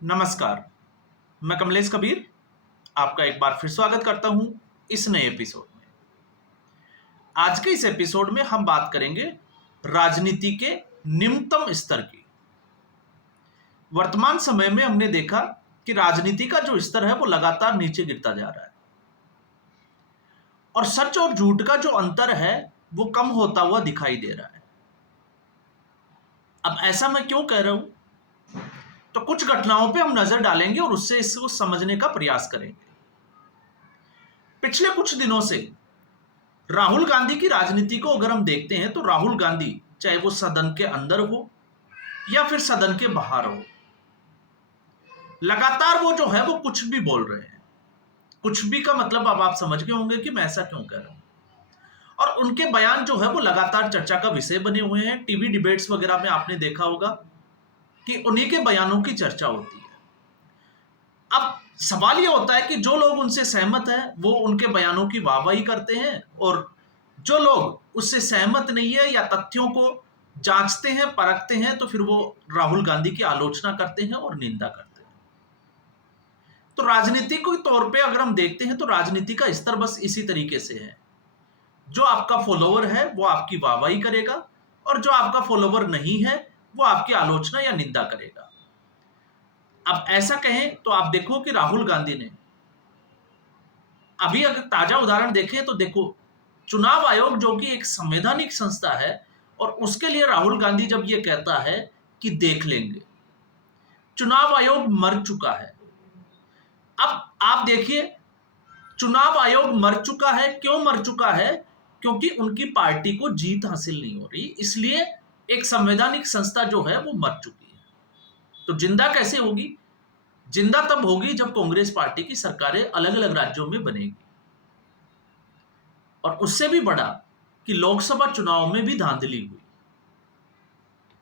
नमस्कार। मैं कमलेश कबीर आपका एक बार फिर स्वागत करता हूं इस नए एपिसोड में। आज के इस एपिसोड में हम बात करेंगे राजनीति के निम्नतम स्तर की। वर्तमान समय में हमने देखा कि राजनीति का जो स्तर है वो लगातार नीचे गिरता जा रहा है और सच और झूठ का जो अंतर है वो कम होता हुआ दिखाई दे रहा है। अब ऐसा मैं क्यों कह रहा हूं, तो कुछ घटनाओं पे हम नजर डालेंगे और उससे इसको समझने का प्रयास करेंगे। पिछले कुछ दिनों से राहुल गांधी की राजनीति को अगर हम देखते हैं तो राहुल गांधी चाहे वो सदन के अंदर हो या फिर सदन के बाहर हो, लगातार वो जो है वो कुछ भी बोल रहे हैं। कुछ भी का मतलब अब आप समझ गए होंगे कि मैं ऐसा क्यों कह रहा हूं। और उनके बयान जो है वो लगातार चर्चा का विषय बने हुए हैं। टीवी डिबेट्स वगैरह में आपने देखा होगा कि उन्हीं के बयानों की चर्चा होती है। अब सवाल ये होता है कि जो लोग उनसे सहमत हैं वो उनके बयानों की वाहवाही करते हैं और जो लोग उससे सहमत नहीं है या तथ्यों को जांचते हैं, परखते हैं, तो फिर वो राहुल गांधी की आलोचना करते हैं और निंदा करते हैं। तो राजनीतिक तौर पे अगर हम देखते हैं तो राजनीति का स्तर बस इसी तरीके से है। जो आपका फॉलोवर है वो आपकी वाहवाही करेगा और जो आपका फॉलोवर नहीं है वो आपकी आलोचना या निंदा करेगा। अब ऐसा कहें तो आप देखो कि राहुल गांधी ने अभी अगर ताजा उदाहरण देखें तो देखो, चुनाव आयोग जो कि एक संवैधानिक संस्था है और उसके लिए राहुल गांधी जब ये कहता है कि देख लेंगे, चुनाव आयोग मर चुका है। अब आप देखिए, चुनाव आयोग मर चुका है। क्यों मर चुका है? क्योंकि उनकी पार्टी को जीत हासिल नहीं हो रही, इसलिए एक संवैधानिक संस्था जो है वो मर चुकी है। तो जिंदा कैसे होगी? जिंदा तब होगी जब कांग्रेस पार्टी की सरकारें अलग अलग राज्यों में बनेगी। और उससे भी बड़ा कि लोकसभा चुनाव में भी धांधली हुई।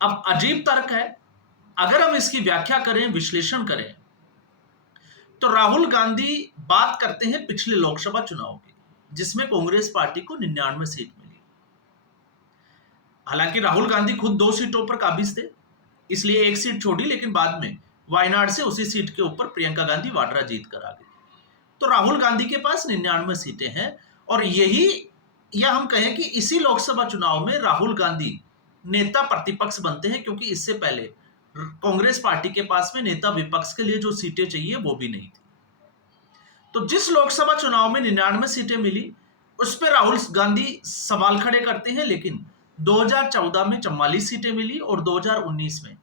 अब अजीब तर्क है, अगर हम इसकी व्याख्या करें, विश्लेषण करें, तो राहुल गांधी बात करते हैं पिछले लोकसभा चुनाव की, जिसमें कांग्रेस पार्टी को 99 सीट मिली। हालांकि राहुल गांधी खुद 2 सीटों पर काबिज थे, इसलिए 1 सीट छोड़ी, लेकिन बाद में वायनाड से उसी सीट के ऊपर प्रियंका गांधी वाड्रा जीत कर आ गई। तो राहुल गांधी के पास 99 सीटें हैं और यही, या हम कहें कि इसी लोकसभा चुनाव में राहुल गांधी नेता प्रतिपक्ष बनते हैं, क्योंकि इससे पहले कांग्रेस पार्टी के पास में नेता विपक्ष के लिए जो सीटें चाहिए वो भी नहीं थी। तो जिस लोकसभा चुनाव में 99 सीटें मिली उस पर राहुल गांधी सवाल खड़े करते हैं, लेकिन 2014 में 44 सीटें मिली और 2019 में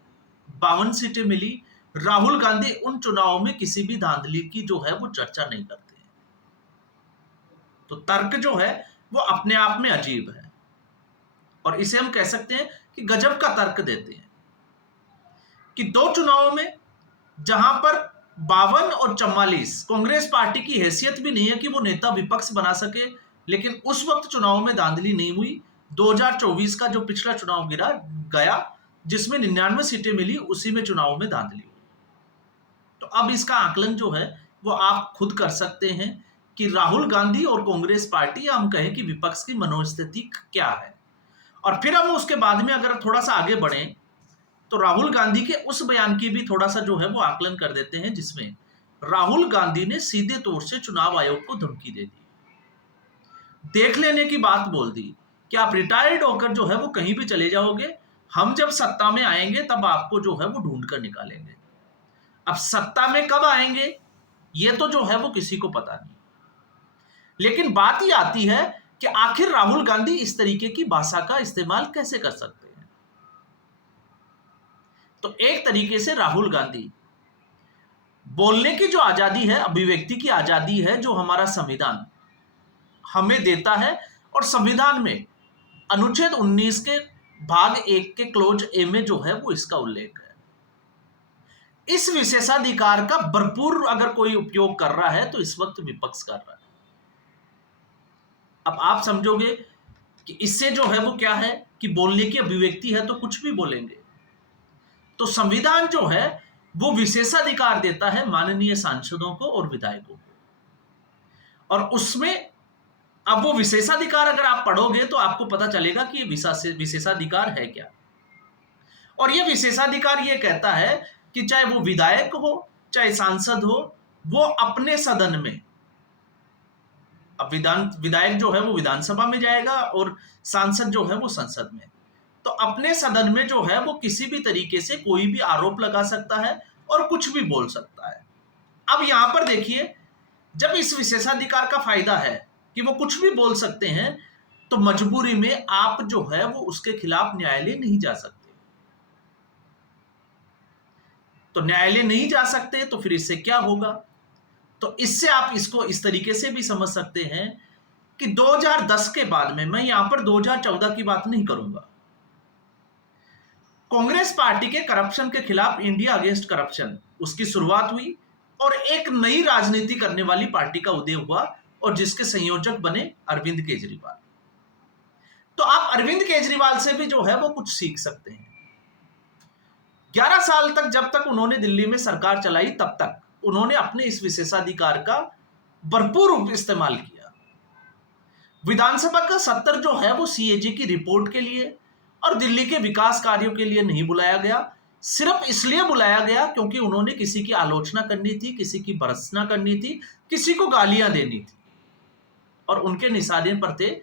52 सीटें मिली। राहुल गांधी उन चुनावों में किसी भी धांधली की जो है वो चर्चा नहीं करते हैं। तो तर्क जो है वो अपने आप में अजीब है और इसे हम कह सकते हैं कि गजब का तर्क देते हैं कि 2 चुनावों में जहां पर 52 और 44 कांग्रेस पार्टी की हैसियत भी नहीं है कि वो नेता विपक्ष बना सके, लेकिन उस वक्त चुनाव में धांधली नहीं हुई। 2024 का जो पिछला चुनाव गिरा गया जिसमें 99 सीटें मिली, उसी में चुनाव में धांधली हुई। तो अब इसका आकलन जो है वो आप खुद कर सकते हैं कि राहुल गांधी और कांग्रेस पार्टी, या हम कहें कि विपक्ष की मनोस्थिति क्या है। और फिर हम उसके बाद में अगर थोड़ा सा आगे बढ़ें तो राहुल गांधी के उस बयान की भी थोड़ा सा जो है वो आकलन कर देते हैं, जिसमें राहुल गांधी ने सीधे तौर से चुनाव आयोग को धमकी दे दी, देख लेने की बात बोल दी कि आप रिटायर्ड होकर जो है वो कहीं भी चले जाओगे, हम जब सत्ता में आएंगे तब आपको जो है वो ढूंढ कर निकालेंगे। अब सत्ता में कब आएंगे ये तो जो है वो किसी को पता नहीं, लेकिन बात ये आती है कि आखिर राहुल गांधी इस तरीके की भाषा का इस्तेमाल कैसे कर सकते हैं। तो एक तरीके से राहुल गांधी बोलने की जो आजादी है, अभिव्यक्ति की आजादी है, जो हमारा संविधान हमें देता है, और संविधान में अनुच्छेद 19 के भाग 1 के क्लोज ए में जो है वो इसका उल्लेख है। इस विशेषाधिकार का भरपूर अगर कोई उपयोग कर रहा है तो इस वक्त विपक्ष कर रहा है। अब आप समझोगे कि इससे जो है वो क्या है कि बोलने की अभिव्यक्ति है तो कुछ भी बोलेंगे। तो संविधान जो है वो विशेषाधिकार देता है माननीय सांसदों को और विधायकों को, और उसमें अब वो विशेषाधिकार अगर आप पढ़ोगे तो आपको पता चलेगा कि ये विशेषाधिकार है क्या। और ये विशेषाधिकार ये कहता है कि चाहे वो विधायक हो चाहे सांसद हो, वो अपने सदन में, अब विधायक जो है वो विधानसभा में जाएगा और सांसद जो है वो संसद में, तो अपने सदन में जो है वो किसी भी तरीके से कोई भी आरोप लगा सकता है और कुछ भी बोल सकता है। अब यहां पर देखिए, जब इस विशेषाधिकार का फायदा है कि वो कुछ भी बोल सकते हैं, तो मजबूरी में आप जो है वो उसके खिलाफ न्यायालय नहीं जा सकते। तो न्यायालय नहीं जा सकते तो फिर इससे क्या होगा? तो इससे आप इसको इस तरीके से भी समझ सकते हैं कि 2010 के बाद में, मैं यहां पर 2014 की बात नहीं करूंगा, कांग्रेस पार्टी के करप्शन के खिलाफ इंडिया अगेंस्ट करप्शन उसकी शुरुआत हुई और एक नई राजनीति करने वाली पार्टी का उदय हुआ और जिसके संयोजक बने अरविंद केजरीवाल। तो आप अरविंद केजरीवाल से भी जो है वो कुछ सीख सकते हैं। 11 साल तक जब तक उन्होंने दिल्ली में सरकार चलाई, तब तक उन्होंने अपने इस विशेषाधिकार का भरपूर इस्तेमाल किया। विधानसभा का सत्र जो है वो सीएजी की रिपोर्ट के लिए और दिल्ली के विकास कार्यों के लिए नहीं बुलाया गया, सिर्फ इसलिए बुलाया गया क्योंकि उन्होंने किसी की आलोचना करनी थी, किसी की भर्त्सना करनी थी, किसी को गालियां देनी थी, और उनके निशाने पर थे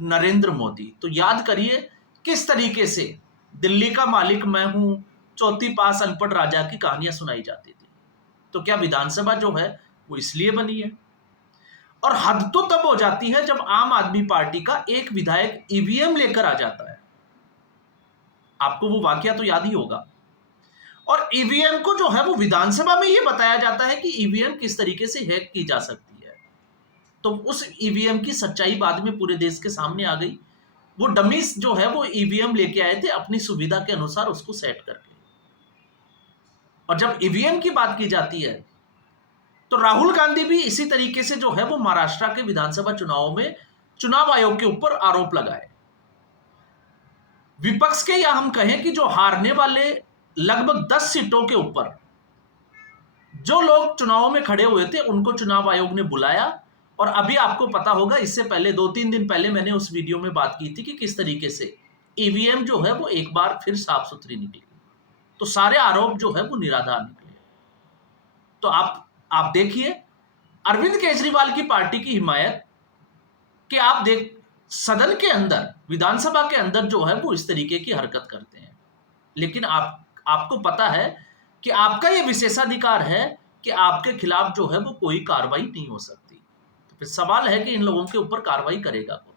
नरेंद्र मोदी। तो याद करिए किस तरीके से दिल्ली का मालिक मैं हूं, चौथी पास अनपढ़ राजा की कहानियां सुनाई जाती थी। तो क्या विधानसभा जो है वो इसलिए बनी है? और हद तो तब हो जाती है जब आम आदमी पार्टी का एक विधायक ईवीएम लेकर आ जाता है। आपको वो वाकया तो याद ही होगा। और ईवीएम को जो है वो विधानसभा में ये बताया जाता है कि ईवीएम किस तरीके से हैक की जा सकती है। तो उस ईवीएम की सच्चाई बाद में पूरे देश के सामने आ गई। वो डमीज जो है वो ईवीएम लेके आए थे अपनी सुविधा के अनुसार उसको सेट करके। और जब ईवीएम की बात की जाती है तो राहुल गांधी भी इसी तरीके से जो है वो महाराष्ट्र के विधानसभा चुनावों में चुनाव आयोग के ऊपर आरोप लगाए। विपक्ष के, या हम कहें कि जो हारने वाले लगभग 10 सीटों के ऊपर जो लोग चुनाव में खड़े हुए थे उनको चुनाव आयोग ने बुलाया। और अभी आपको पता होगा, इससे पहले 2-3 दिन पहले मैंने उस वीडियो में बात की थी कि किस तरीके से ईवीएम जो है वो एक बार फिर साफ सुथरी निकली। तो सारे आरोप जो है वो निराधार निकले। तो आप देखिए अरविंद केजरीवाल की पार्टी की हिमायत कि आप देख सदन के अंदर, विधानसभा के अंदर जो है वो इस तरीके की हरकत करते हैं। लेकिन आपको पता है कि आपका ये विशेषाधिकार है कि आपके खिलाफ जो है वो कोई कार्रवाई नहीं हो सकती। तो फिर सवाल है कि इन लोगों के ऊपर कार्रवाई करेगा कौन?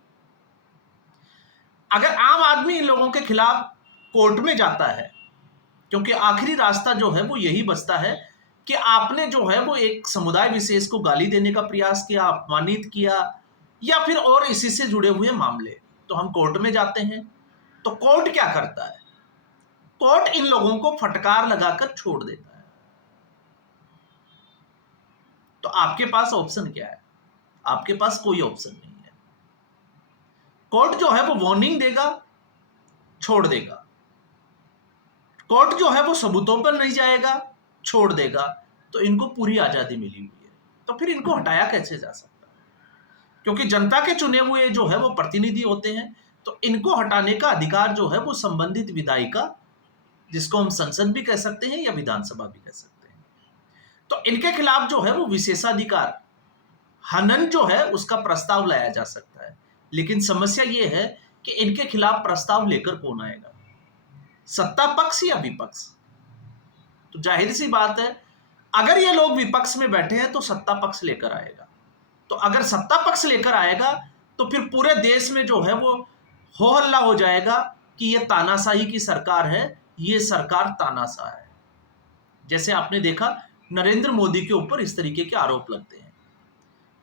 अगर आम आदमी इन लोगों के खिलाफ कोर्ट में जाता है, क्योंकि आखिरी रास्ता जो है वो यही बचता है कि आपने जो है वो एक समुदाय विशेष को गाली देने का प्रयास किया, अपमानित किया, या फिर और इसी से जुड़े हुए मामले, तो हम कोर्ट में जाते हैं। तो कोर्ट क्या करता है? कोर्ट इन लोगों को फटकार लगाकर छोड़ देता है। तो आपके पास ऑप्शन क्या है? आपके पास कोई ऑप्शन नहीं है। कोर्ट जो है वो वार्निंग देगा, छोड़ देगा। कोर्ट जो है वो सबूतों पर नहीं जाएगा, छोड़ देगा। तो इनको पूरी आजादी मिली हुई है, तो फिर इनको हटाया कैसे जा सकता है? क्योंकि जनता के चुने हुए जो है वो प्रतिनिधि होते हैं, तो इनको हटाने का अधिकार जो है वो संबंधित विधायिका, जिसको हम संसद भी कह सकते हैं या विधानसभा भी कह सकते हैं, तो इनके खिलाफ जो है वो विशेषाधिकार हनन जो है उसका प्रस्ताव लाया जा सकता है। लेकिन समस्या ये है कि इनके खिलाफ प्रस्ताव लेकर कौन आएगा? सत्ता पक्ष या विपक्ष? तो जाहिर सी बात है, अगर ये लोग विपक्ष में बैठे हैं तो सत्ता पक्ष लेकर आएगा। तो अगर सत्ता पक्ष लेकर आएगा तो फिर पूरे देश में जो है वो हो हल्ला हो जाएगा कि ये तानाशाही की सरकार है, ये सरकार तानाशाह है। जैसे आपने देखा नरेंद्र मोदी के ऊपर इस तरीके के आरोप लगते हैं।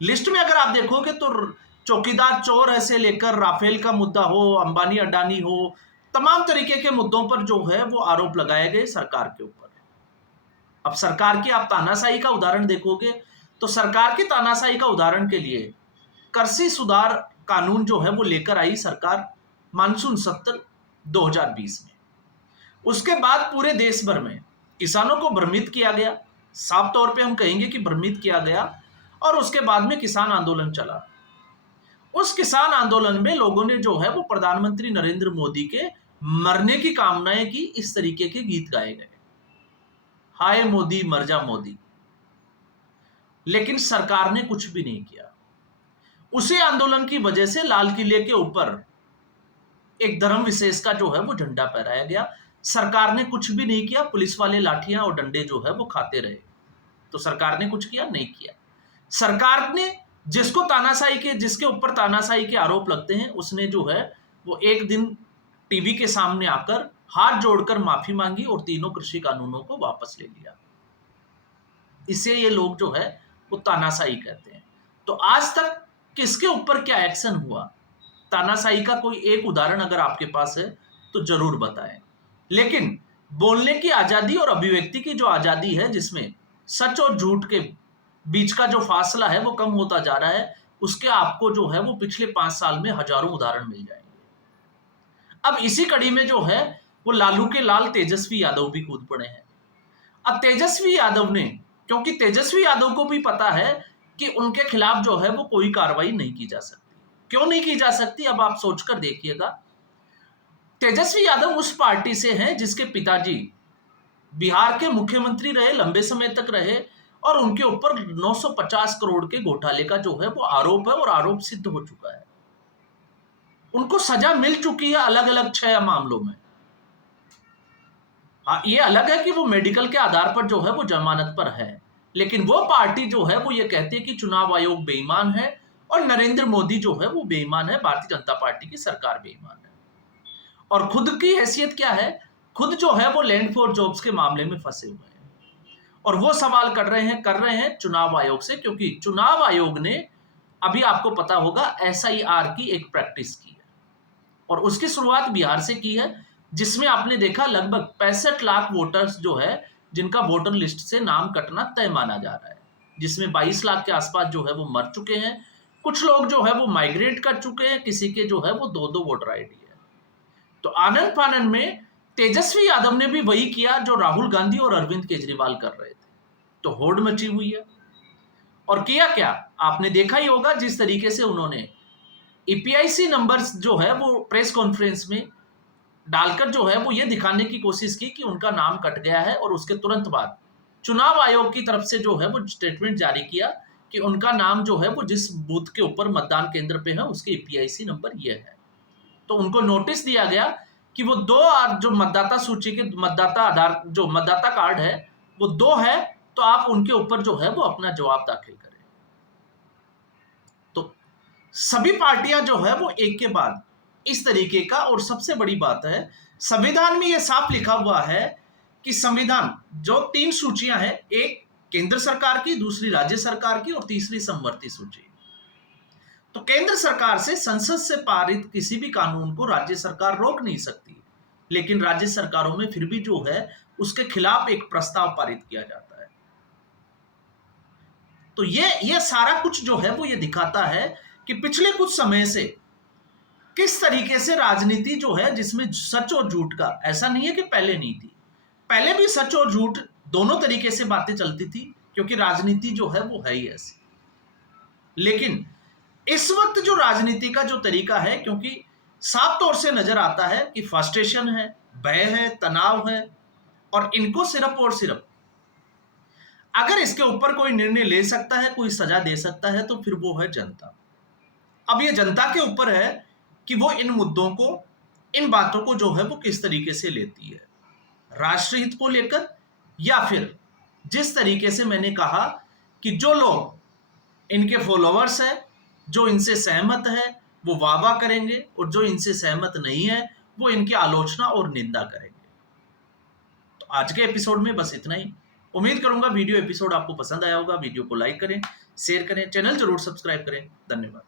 लिस्ट में अगर आप देखोगे तो चौकीदार चोर ऐसे लेकर राफेल का मुद्दा हो, अंबानी अडानी हो, तमाम तरीके के मुद्दों पर जो है वो आरोप लगाए गए सरकार के ऊपर। अब सरकार की आप तानाशाही का उदाहरण देखोगे तो सरकार की तानाशाही का उदाहरण के लिए कृषि सुधार कानून जो है वो लेकर आई सरकार मानसून सत्र 2020 में। उसके बाद पूरे देश भर में किसानों को भ्रमित किया गया, साफ तौर पे हम कहेंगे कि भ्रमित किया गया। और उसके बाद में किसान आंदोलन चला। उस किसान आंदोलन में लोगों ने जो है वो प्रधानमंत्री नरेंद्र मोदी के मरने की कामनाएं की, इस तरीके के गीत गाए गए। हाय मोदी मर जा मोदी, लेकिन सरकार ने कुछ भी नहीं किया। उसी आंदोलन की वजह से लाल किले के ऊपर एक धर्म विशेष का जो है वो झंडा फहराया गया। सरकार ने कुछ भी नहीं किया, पुलिस वाले लाठियां और डंडे जो है वो खाते रहे। तो सरकार ने कुछ किया नहीं किया। सरकार ने जिसके ऊपर तानाशाही के आरोप लगते हैं, उसने जो है वो एक दिन टीवी के सामने आकर हाथ जोड़कर माफी मांगी और तीनों कृषि कानूनों को वापस ले लिया। इसे ये लोग जो है वो तानाशाही कहते हैं। तो आज तक किसके ऊपर क्या एक्शन हुआ, तानाशाही का कोई एक उदाहरण अगर आपके पास है तो जरूर बताएं। लेकिन बोलने की आजादी और अभिव्यक्ति की जो आजादी है, जिसमें सच और झूठ के बीच का जो फासला है वो कम होता जा रहा है, उसके आपको जो है वो पिछले 5 साल में हजारों उदाहरण मिल जाएंगे। अब इसी कड़ी में जो है वो लालू के लाल तेजस्वी यादव भी कूद पड़े हैं। अब तेजस्वी यादव ने, क्योंकि तेजस्वी यादव को भी पता है कि उनके खिलाफ जो है वो कोई कार्रवाई नहीं की जा सकती। क्यों नहीं की जा सकती, अब आप सोचकर देखिएगा। तेजस्वी यादव उस पार्टी से हैं जिसके पिताजी बिहार के मुख्यमंत्री रहे, लंबे समय तक रहे, और उनके ऊपर 950 करोड़ के घोटाले का जो है वो आरोप है और आरोप सिद्ध हो चुका है। उनको सजा मिल चुकी है अलग अलग 6 मामलों में। हाँ, ये अलग है कि वो मेडिकल के आधार पर जो है वो जमानत पर है, लेकिन वो पार्टी जो है वो ये कहती है कि चुनाव आयोग बेईमान है और नरेंद्र मोदी जो है वो बेईमान है, भारतीय जनता पार्टी की सरकार बेईमान है। और खुद की हैसियत क्या है, खुद जो है वो लैंड फॉर जॉब्स के मामले में फंसे हुए हैं और वो सवाल कर रहे हैं चुनाव आयोग से, क्योंकि चुनाव आयोग ने अभी आपको पता होगा SIR की एक प्रैक्टिस की है और उसकी शुरुआत बिहार से की है, जिसमें आपने देखा लगभग 65 लाख वोटर्स जो है जिनका वोटर लिस्ट से नाम कटना तय माना जा रहा है, जिसमें 22 लाख के आसपास जो है वो मर चुके हैं। कुछ लोग जो है वो माइग्रेट कर चुके हैं, किसी के जो है वो 2-2 वोटर आईडी है। तो आनंद फानन में तेजस्वी यादव ने भी वही किया जो राहुल गांधी और अरविंद केजरीवाल कर रहे थे। तो होड़ मची हुई है। और किया क्या, आपने देखा ही होगा, जिस तरीके से उन्होंने EPIC नंबर्स जो है वो प्रेस कॉन्फ्रेंस में डालकर जो है वो ये दिखाने की कोशिश की कि उनका नाम कट गया है, और उसके तुरंत बाद चुनाव आयोग की तरफ से जो है वो स्टेटमेंट जारी किया कि उनका नाम जो है वो जिस बूथ के ऊपर मतदान केंद्र पे है उसके EPIC नंबर ये है। तो उनको नोटिस दिया गया कि वो 2 जो मतदाता सूची के मतदाता कार्ड है वो 2 है, तो आप उनके ऊपर जो है वो अपना जवाब दाखिल करें। तो सभी पार्टियां जो है वो एक के बाद इस तरीके का, और सबसे बड़ी बात है संविधान में यह साफ लिखा हुआ है कि संविधान जो 3 सूचियां हैं, एक केंद्र सरकार की, दूसरी राज्य सरकार की और तीसरी समवर्ती सूची। तो केंद्र सरकार से संसद से पारित किसी भी कानून को राज्य सरकार रोक नहीं सकती, लेकिन राज्य सरकारों में फिर भी जो है उसके खिलाफ एक प्रस्ताव पारित किया जाता है। तो ये सारा कुछ जो है वो ये दिखाता है कि पिछले कुछ समय से किस तरीके से राजनीति जो है, जिसमें सच और झूठ का, ऐसा नहीं है कि पहले नहीं थी, पहले भी सच और झूठ दोनों तरीके से बातें चलती थी, क्योंकि राजनीति जो है वो है ही ऐसी। लेकिन इस वक्त जो राजनीति का जो तरीका है, क्योंकि साफ तौर से नजर आता है कि फ्रस्ट्रेशन है, भय है, तनाव है, और इनको सिर्फ और सिर्फ अगर इसके ऊपर कोई निर्णय ले सकता है, कोई सजा दे सकता है, तो फिर वो है जनता। अब ये जनता के ऊपर है कि वो इन मुद्दों को, इन बातों को जो है वो किस तरीके से लेती है, राष्ट्रहित को लेकर, या फिर जिस तरीके से मैंने कहा कि जो लोग इनके फॉलोअर्स हैं, जो इनसे सहमत है वो वाह वाह करेंगे, और जो इनसे सहमत नहीं है वो इनकी आलोचना और निंदा करेंगे। तो आज के एपिसोड में बस इतना ही। उम्मीद करूंगा वीडियो एपिसोड आपको पसंद आया होगा। वीडियो को लाइक करें, शेयर करें, चैनल जरूर सब्सक्राइब करें। धन्यवाद।